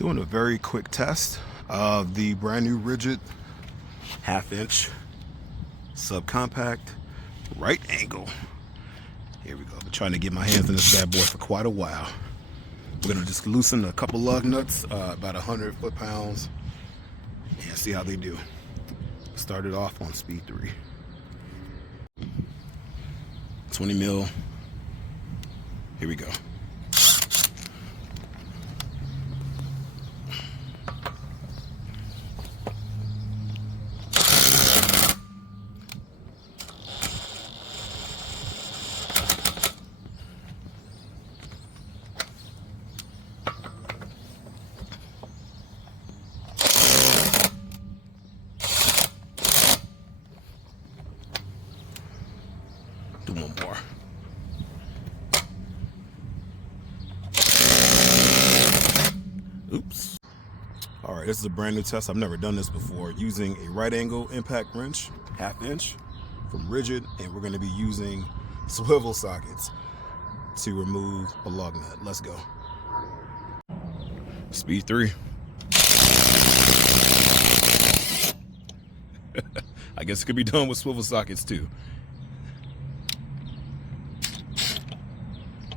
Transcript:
Doing a very quick test of the brand new Ridgid 1/2 inch subcompact right angle. Here we go. I've been trying to get my hands on this bad boy for quite a while. We're gonna just loosen a couple lug nuts, about 100 foot-pounds, and see how they do. Started off on speed 3. 20 mil. Here we go. Do one more. Oops. All right, this is a brand new test. I've never done this before. Using a right angle impact wrench, 1/2 inch from Ridgid, and we're going to be using swivel sockets to remove a lug nut. Let's go. Speed 3. I guess it could be done with swivel sockets too.